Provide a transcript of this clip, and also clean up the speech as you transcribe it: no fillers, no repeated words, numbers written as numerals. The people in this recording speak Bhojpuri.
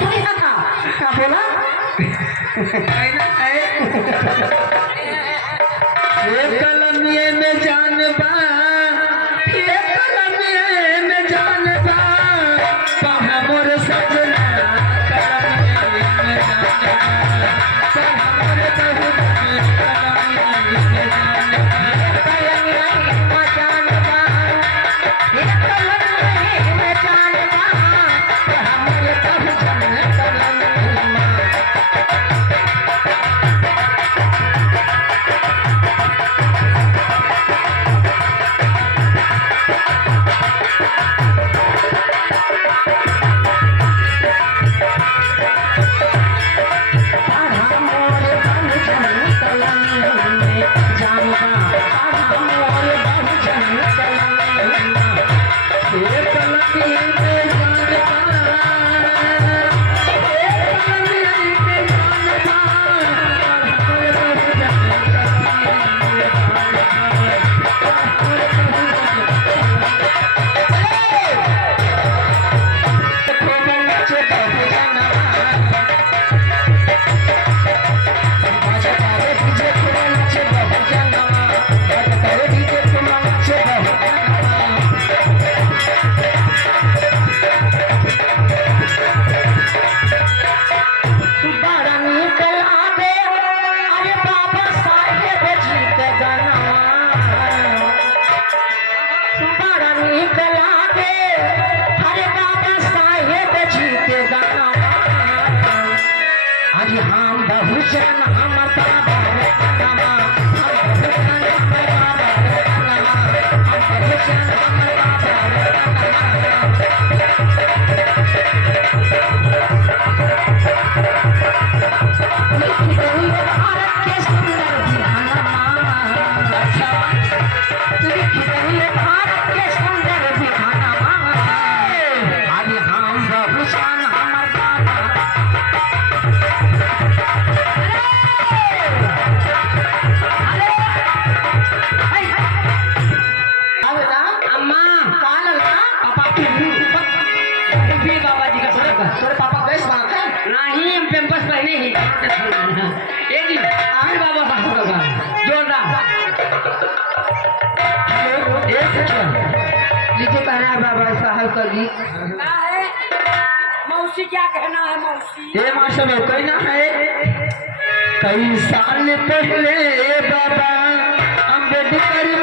बोला कलमिए में जान बा, कलमिए में जान बा, कहाँ मोर सजना कलमिए में जान बा, कहाँ मोर सजना कलमिए में जान बा, कलमिए में जान बा, कलमिए में जान बा, कहाँ मोर सजना कलमिए में। मौसी क्या कहना है मौसी? ये मास्टर में कहना है कई साल पहले बाबा अम्बेडकर